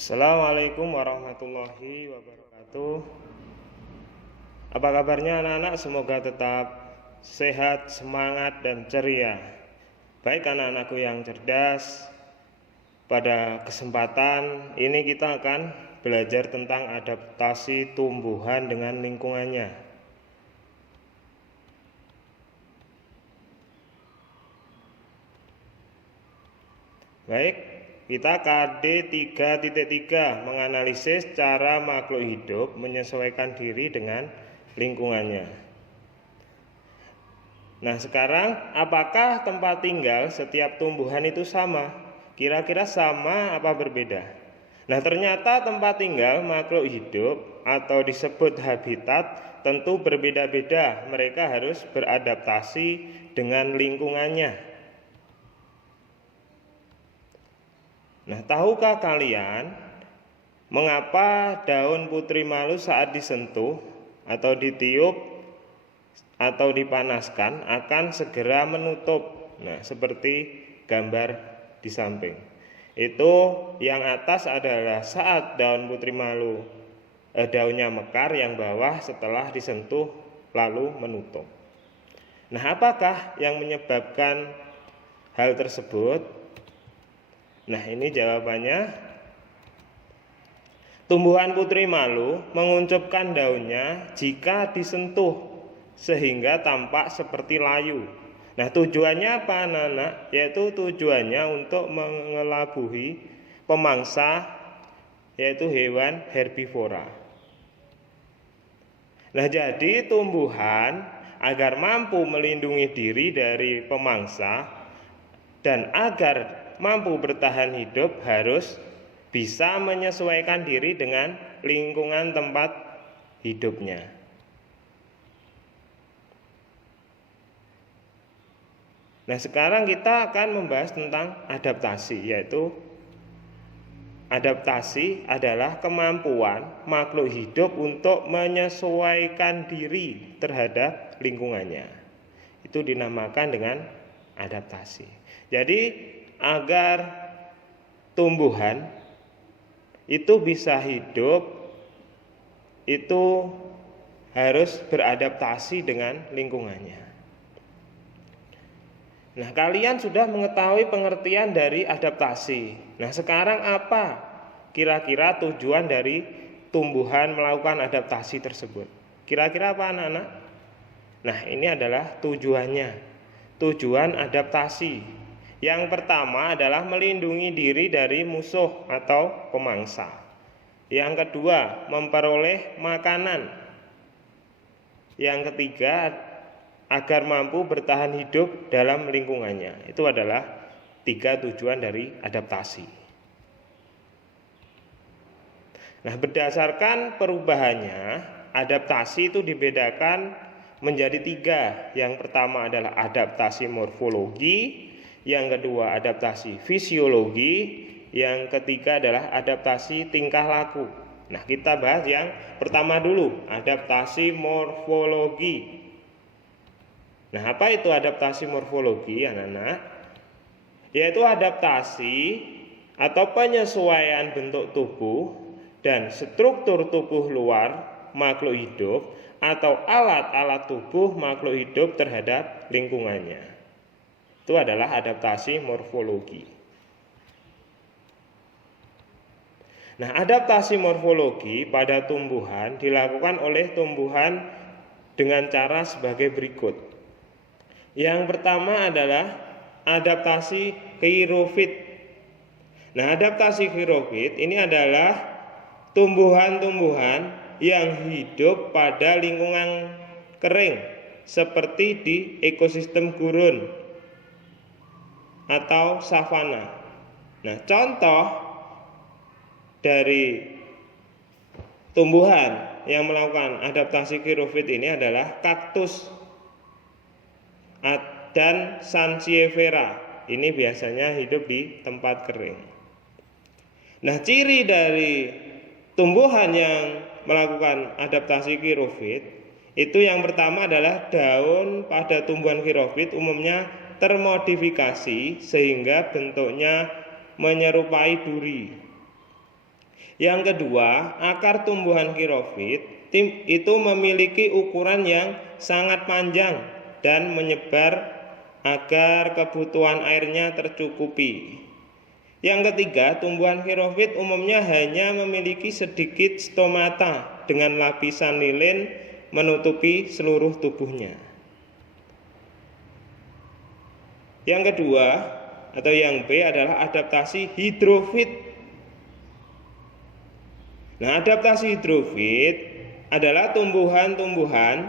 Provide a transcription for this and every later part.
Assalamualaikum warahmatullahi wabarakatuh. Apa kabarnya anak-anak? Semoga tetap sehat, semangat, dan ceria. Baik anak-anakku yang cerdas, pada kesempatan ini kita akan belajar tentang adaptasi tumbuhan dengan lingkungannya. Baik, kita KD 3.3 menganalisis cara makhluk hidup menyesuaikan diri dengan lingkungannya. Nah, sekarang apakah tempat tinggal setiap tumbuhan itu sama? Kira-kira sama apa berbeda? Nah, ternyata tempat tinggal makhluk hidup atau disebut habitat tentu berbeda-beda. Mereka harus beradaptasi dengan lingkungannya. Nah, tahukah kalian mengapa daun putri malu saat disentuh atau ditiup atau dipanaskan akan segera menutup? Nah, seperti gambar di samping. Itu yang atas adalah saat daun putri malu daunnya mekar, yang bawah setelah disentuh lalu menutup. Nah, apakah yang menyebabkan hal tersebut? Nah, ini jawabannya. Tumbuhan putri malu menguncupkan daunnya jika disentuh sehingga tampak seperti layu. Nah, tujuannya apa anak-anak? Yaitu tujuannya untuk mengelabuhi pemangsa, yaitu hewan herbivora. Nah, jadi tumbuhan agar mampu melindungi diri dari pemangsa dan agar mampu bertahan hidup harus bisa menyesuaikan diri dengan lingkungan tempat hidupnya. Nah, sekarang kita akan membahas tentang adaptasi, yaitu adaptasi adalah kemampuan makhluk hidup untuk menyesuaikan diri terhadap lingkungannya. Itu dinamakan dengan adaptasi. Jadi agar tumbuhan itu bisa hidup, itu harus beradaptasi dengan lingkungannya. Nah, kalian sudah mengetahui pengertian dari adaptasi. Nah, sekarang apa kira-kira tujuan dari tumbuhan melakukan adaptasi tersebut? Kira-kira apa anak-anak? Nah, ini adalah tujuannya. Tujuan adaptasi. Yang pertama adalah melindungi diri dari musuh atau pemangsa. Yang kedua, memperoleh makanan. Yang ketiga, agar mampu bertahan hidup dalam lingkungannya. Itu adalah 3 tujuan dari adaptasi. Nah, berdasarkan perubahannya, adaptasi itu dibedakan menjadi 3. Yang pertama adalah adaptasi morfologi, yang kedua adaptasi fisiologi, yang ketiga adalah adaptasi tingkah laku. Nah, kita bahas yang pertama dulu, adaptasi morfologi. Nah, apa itu adaptasi morfologi anak-anak? Yaitu adaptasi atau penyesuaian bentuk tubuh dan struktur tubuh luar makhluk hidup atau alat-alat tubuh makhluk hidup terhadap lingkungannya. Itu adalah adaptasi morfologi. Nah, adaptasi morfologi pada tumbuhan dilakukan oleh tumbuhan dengan cara sebagai berikut. Yang pertama adalah adaptasi xerofit. Nah, adaptasi xerofit ini adalah tumbuhan-tumbuhan yang hidup pada lingkungan kering seperti di ekosistem gurun atau savana. Nah, contoh dari tumbuhan yang melakukan adaptasi xerofit ini adalah kaktus dan sansevieria. Ini biasanya hidup di tempat kering. Nah, ciri dari tumbuhan yang melakukan adaptasi xerofit itu yang pertama adalah daun pada tumbuhan xerofit umumnya termodifikasi sehingga bentuknya menyerupai duri. Yang kedua, akar tumbuhan xerofit itu memiliki ukuran yang sangat panjang dan menyebar agar kebutuhan airnya tercukupi. Yang ketiga, tumbuhan xerofit umumnya hanya memiliki sedikit stomata dengan lapisan lilin menutupi seluruh tubuhnya. Yang kedua atau yang B adalah adaptasi hidrofit. Nah, adaptasi hidrofit adalah tumbuhan-tumbuhan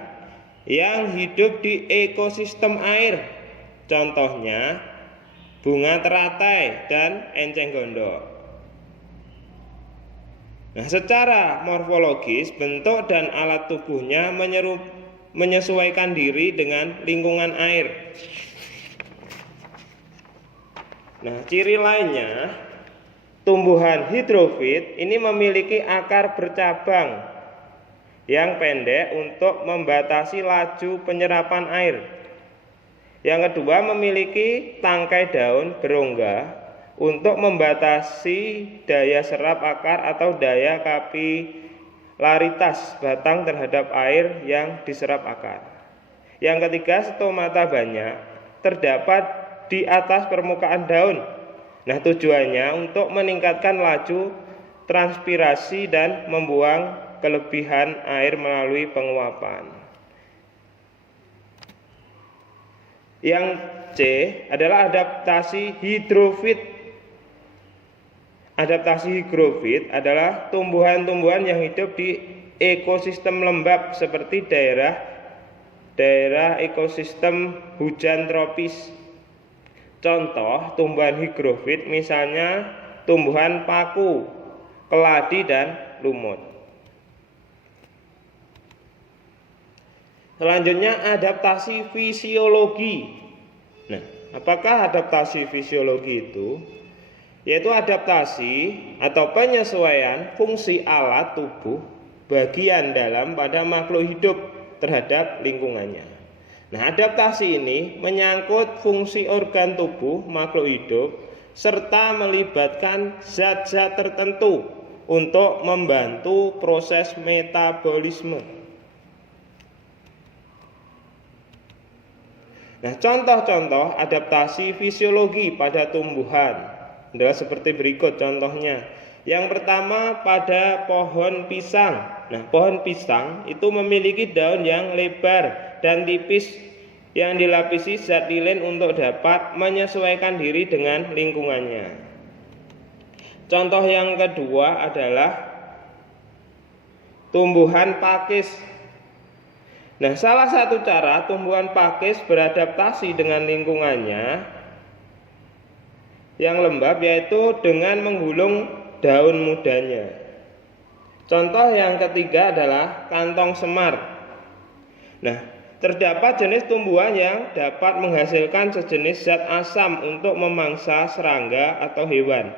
yang hidup di ekosistem air. Contohnya bunga teratai dan enceng gondok. Nah, secara morfologis, bentuk dan alat tubuhnya menyesuaikan diri dengan lingkungan air. Nah, ciri lainnya, tumbuhan hidrofit ini memiliki akar bercabang yang pendek untuk membatasi laju penyerapan air. Yang kedua, memiliki tangkai daun berongga untuk membatasi daya serap akar atau daya kapilaritas batang terhadap air yang diserap akar. Yang ketiga, stomata banyak terdapat di atas permukaan daun. Nah, tujuannya untuk meningkatkan laju transpirasi dan membuang kelebihan air melalui penguapan. Yang C adalah adaptasi hidrofit. Adaptasi hidrofit adalah tumbuhan-tumbuhan yang hidup di ekosistem lembab seperti daerah ekosistem hujan tropis. Contoh tumbuhan hidrofit misalnya tumbuhan paku, keladi dan lumut. Selanjutnya adaptasi fisiologi. Nah, apakah adaptasi fisiologi itu? Yaitu adaptasi atau penyesuaian fungsi alat tubuh bagian dalam pada makhluk hidup terhadap lingkungannya. Nah, adaptasi ini menyangkut fungsi organ tubuh makhluk hidup serta melibatkan zat-zat tertentu untuk membantu proses metabolisme. Nah, contoh-contoh adaptasi fisiologi pada tumbuhan adalah seperti berikut contohnya. Yang pertama pada pohon pisang. Nah, pohon pisang itu memiliki daun yang lebar dan tipis yang dilapisi zat lilin untuk dapat menyesuaikan diri dengan lingkungannya. Contoh yang kedua adalah tumbuhan pakis. Nah, salah satu cara tumbuhan pakis beradaptasi dengan lingkungannya yang lembab yaitu dengan menggulung daun mudanya. Contoh yang ketiga adalah kantong semar. Nah, terdapat jenis tumbuhan yang dapat menghasilkan sejenis zat asam untuk memangsa serangga atau hewan,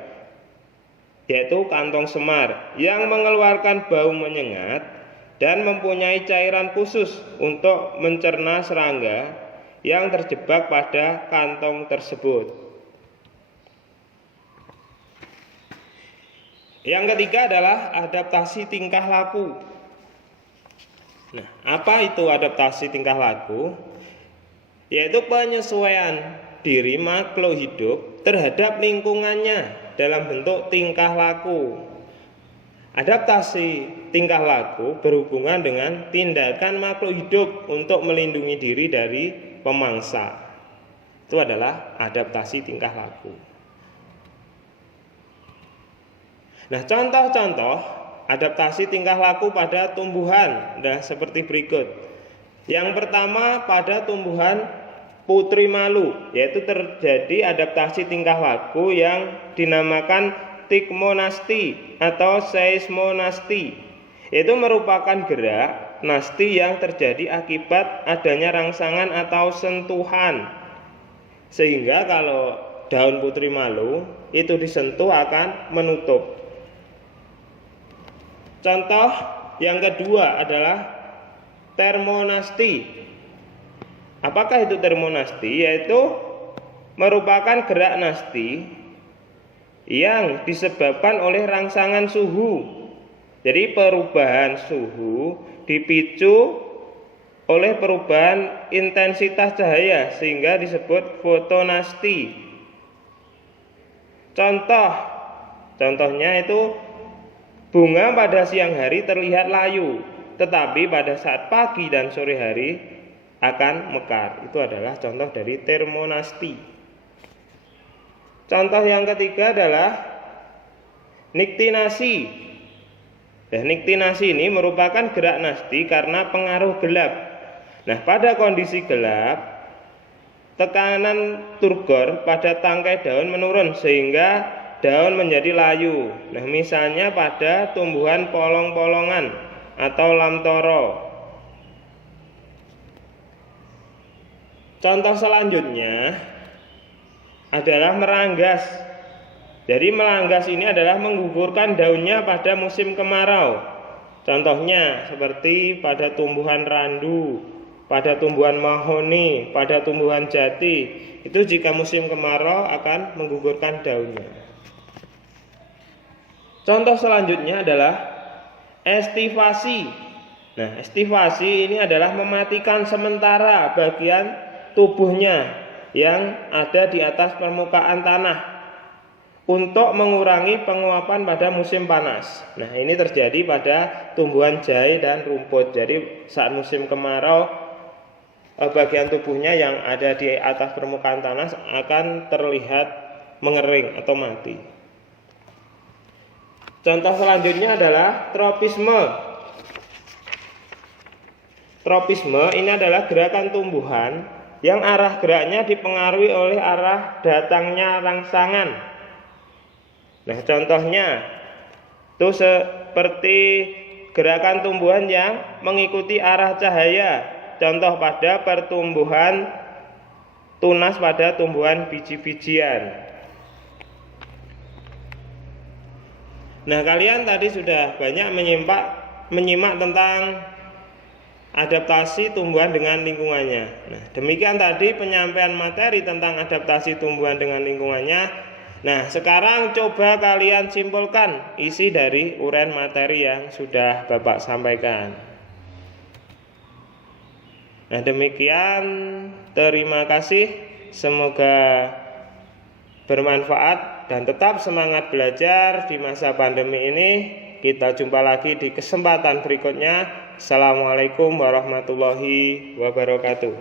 yaitu kantong semar yang mengeluarkan bau menyengat dan mempunyai cairan khusus untuk mencerna serangga yang terjebak pada kantong tersebut. Yang ketiga adalah adaptasi tingkah laku. Nah, apa itu adaptasi tingkah laku? Yaitu penyesuaian diri makhluk hidup terhadap lingkungannya dalam bentuk tingkah laku. Adaptasi tingkah laku berhubungan dengan tindakan makhluk hidup untuk melindungi diri dari pemangsa. Itu adalah adaptasi tingkah laku. Nah, contoh-contoh adaptasi tingkah laku pada tumbuhan adalah seperti berikut. Yang pertama pada tumbuhan putri malu, yaitu terjadi adaptasi tingkah laku yang dinamakan tikmonasti atau seismonasti. Itu merupakan gerak nasti yang terjadi akibat adanya rangsangan atau sentuhan. Sehingga kalau daun putri malu itu disentuh akan menutup. Contoh yang kedua adalah termonasti. Apakah itu termonasti? Yaitu merupakan gerak nasti yang disebabkan oleh rangsangan suhu. Jadi perubahan suhu dipicu oleh perubahan intensitas cahaya sehingga disebut fotonasti. Contohnya itu bunga pada siang hari terlihat layu, tetapi pada saat pagi dan sore hari akan mekar. Itu adalah contoh dari termonasti. Contoh yang ketiga adalah niktinasi. Nah, niktinasi ini merupakan gerak nasti karena pengaruh gelap. Nah, pada kondisi gelap, tekanan turgor pada tangkai daun menurun sehingga daun menjadi layu. Nah, misalnya pada tumbuhan polong-polongan atau lamtoro. Contoh selanjutnya adalah meranggas. Jadi melanggas ini adalah menggugurkan daunnya pada musim kemarau. Contohnya seperti pada tumbuhan randu, pada tumbuhan mahoni, pada tumbuhan jati. Itu jika musim kemarau akan menggugurkan daunnya. Contoh selanjutnya adalah estivasi. Nah, estivasi ini adalah mematikan sementara bagian tubuhnya yang ada di atas permukaan tanah untuk mengurangi penguapan pada musim panas. Nah, ini terjadi pada tumbuhan jahe dan rumput. Jadi saat musim kemarau, bagian tubuhnya yang ada di atas permukaan tanah akan terlihat mengering atau mati. Contoh selanjutnya adalah tropisme. Tropisme ini adalah gerakan tumbuhan yang arah geraknya dipengaruhi oleh arah datangnya rangsangan. Nah, contohnya itu seperti gerakan tumbuhan yang mengikuti arah cahaya. Contoh pada pertumbuhan tunas pada tumbuhan biji-bijian. Nah, kalian tadi sudah banyak menyimak tentang adaptasi tumbuhan dengan lingkungannya. Nah, demikian tadi penyampaian materi tentang adaptasi tumbuhan dengan lingkungannya. Nah, sekarang coba kalian simpulkan isi dari uraian materi yang sudah Bapak sampaikan. Nah, demikian, terima kasih. Semoga bermanfaat dan tetap semangat belajar di masa pandemi ini. Kita jumpa lagi di kesempatan berikutnya. Assalamualaikum warahmatullahi wabarakatuh.